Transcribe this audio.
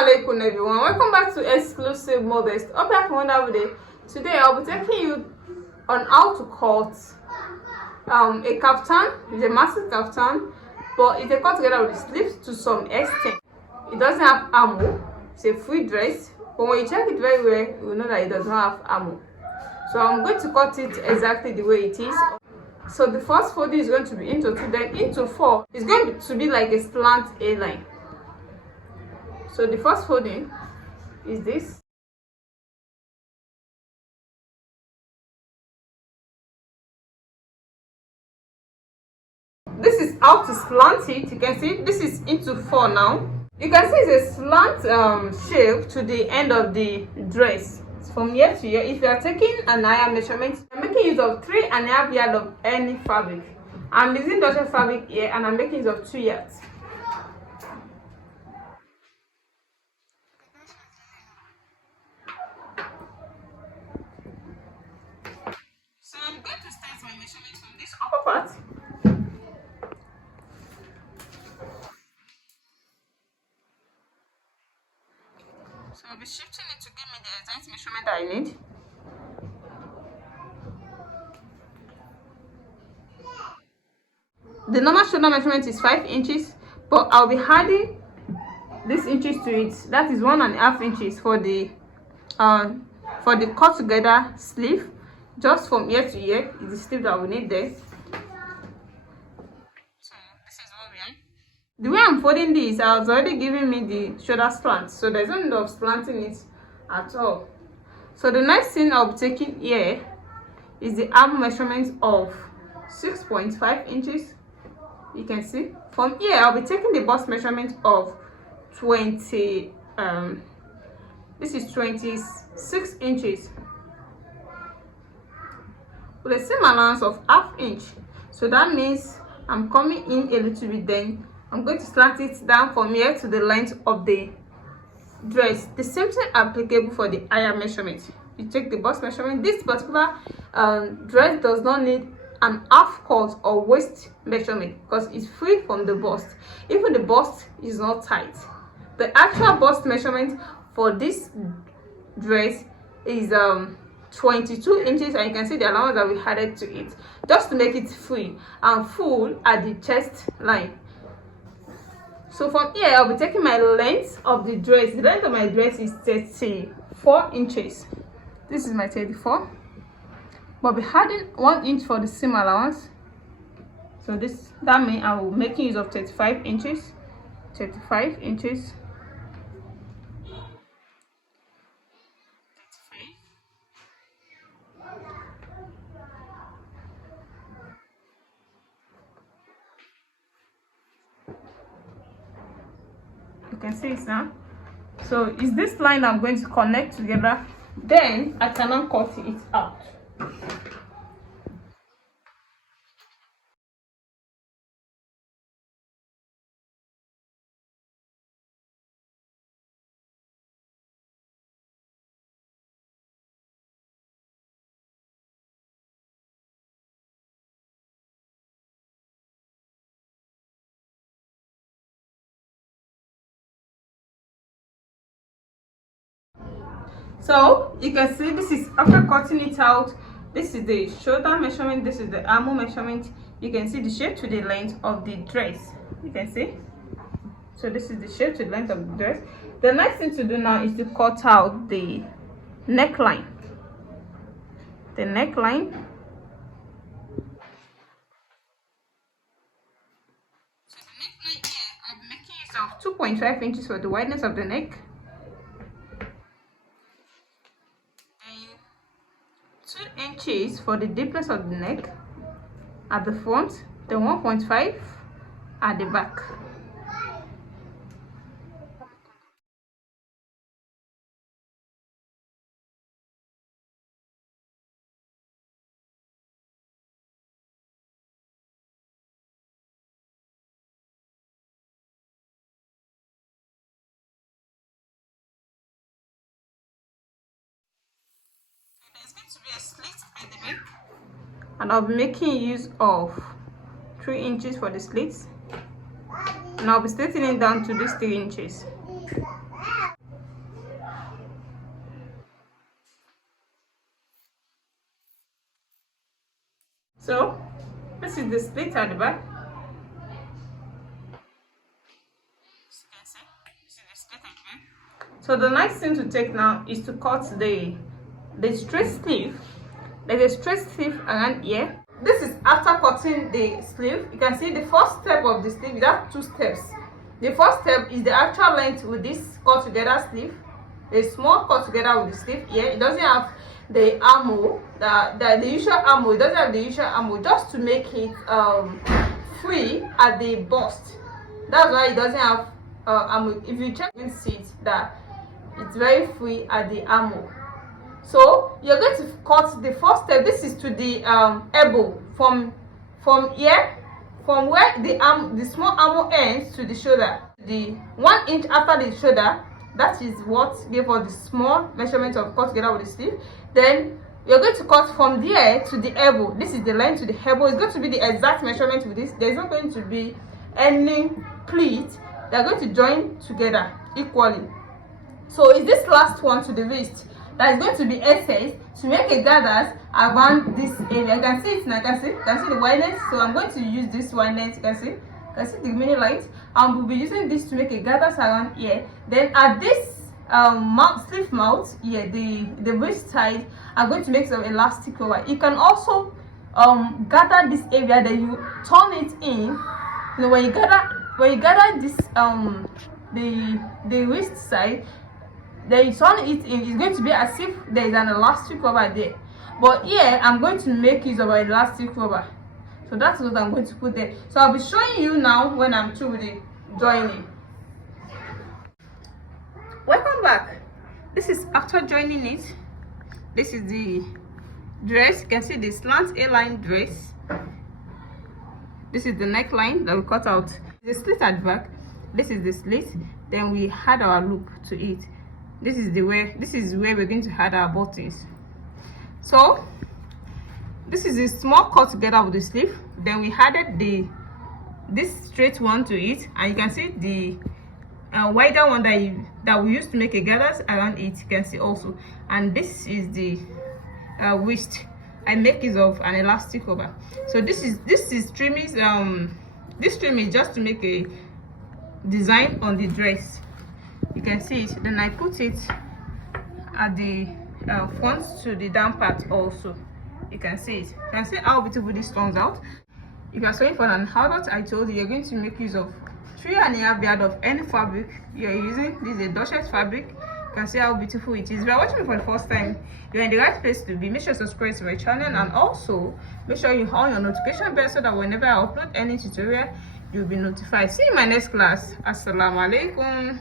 Alaikum everyone, welcome back to Exclusive Modest. Hope you have a wonderful day. Today I'll be taking you on how to cut a kaftan. It's a massive kaftan, but it's a cut together with the sleeves to some extent. It doesn't have armor. It's a free dress, but when you check it very well, you will know that it does not have armor. So I'm going to cut it exactly the way it is. So the first folding is going to be into 2, then into 4. It's going to be like a slant A-line. So the first folding is this. This is how to slant it. You can see this is into 4 now. You can see it's a slant shape to the end of the dress. It's from here to here. If you are taking an iron measurement, I'm making use of 3.5 yards of any fabric. I'm using Dutch fabric here, and I'm making use of 2 yards. So I'm going to start my measurement from this upper part. So I'll be shifting it to give me the exact measurement that I need. The normal shoulder measurement is 5 inches, but I'll be adding these inches to it. That is 1.5 inches for the cut together sleeve. Just from here to here is the sleeve that we need there. So this is what we are. The way I'm folding this, I was already giving me the shoulder slant, so there's no need of slanting it at all. So the next thing I'll be taking here is the arm measurement of 6.5 inches. You can see from here I'll be taking the bust measurement of 20 this is 26 inches with the same allowance of ½ inch. So that means I'm coming in a little bit, then I'm going to slant it down from here to the length of the dress. The same thing applicable for the iron measurement. You take the bust measurement. This particular dress does not need an half cut or waist measurement because it's free from the bust. Even the bust is not tight. The actual bust measurement for this dress is 22 inches, and you can see the allowance that we added to it just to make it free and full at the chest line. So from here I'll be taking my length of the dress. The length of my dress is 34 inches. This is my 34, but I'll be adding 1 inch for the seam allowance. So that means I will be making use of 35 inches. 35 inches. You can see it now. So it's this line I'm going to connect together, then I cannot cut it out. So you can see this is after cutting it out. This is the shoulder measurement, this is the arm measurement. You can see the shape to the length of the dress. You can see. So this is the shape to the length of the dress. The next thing to do now is to cut out the neckline. The neckline. So the neckline here, I'm making use of 2.5 inches for the wideness of the neck. 2 inches for the deepness of the neck at the front, then 1.5 at the back. There's going to be a slit at the back, and I'll be making use of 3 inches for the slits, and I'll be slitting it down to these 3 inches. So this is the slit at the back. So the next thing to take now is to cut the straight sleeve. There's a straight sleeve around here. This is after cutting the sleeve. You can see the first step of the sleeve. You have two steps. The first step is the actual length with this cut together sleeve. A small cut together with the sleeve here. It doesn't have the armhole, the usual armhole. It doesn't have the usual armhole, just to make it free at the bust. That's why it doesn't have armhole. If you check, you can see it, that it's very free at the armhole. So you're going to cut the first step. This is to the elbow, from here, from where the small armhole ends to the shoulder. The 1 inch after the shoulder, that is what gave us the small measurement of cut together with the sleeve. Then you're going to cut from there to the elbow. This is the length to the elbow. It's going to be the exact measurement with this. There's not going to be any pleat. They're going to join together equally. So is this last one to the wrist that is going to be excess to make a gathers around this area. You can see it now. You can see the wideness. So I'm going to use this wideness. You can see the mini light, and we'll be using this to make a gathers around here. Then at this sleeve mouth here, the waist side, I'm going to make some elastic over. You can also gather this area, then you turn it in. You know, when you gather this the waist side, then you turn it in, it's going to be as if there is an elastic over there. But here I'm going to make use of an elastic rubber. So that's what I'm going to put there. So I'll be showing you now when I'm through with the joining. Welcome back. This is after joining it. This is the dress. You can see the slant A-line dress. This is the neckline that we cut out. The slit at the back. This is the slit. Then we add our loop to it. This is where we're going to add our buttons. So this is a small cut together with the sleeve. Then we added this straight one to it, and you can see the wider one that we used to make a gathers around it. You can see also, and this is the waist. I make use of an elastic over. So this trim is just to make a design on the dress. You can see it. Then I put it at the front to the down part also. You can see it. You can see how beautiful this turns out. If you're sewing for an adult, I told you you're going to make use of 3.5 yards of any fabric you're using. This is a Dutchess fabric. You can see how beautiful it is. If you're watching me for the first time, you're in the right place to be. Make sure to subscribe to my channel, and also make sure you on your notification bell so that whenever I upload any tutorial, you'll be notified. See you in my next class. Assalamu alaikum.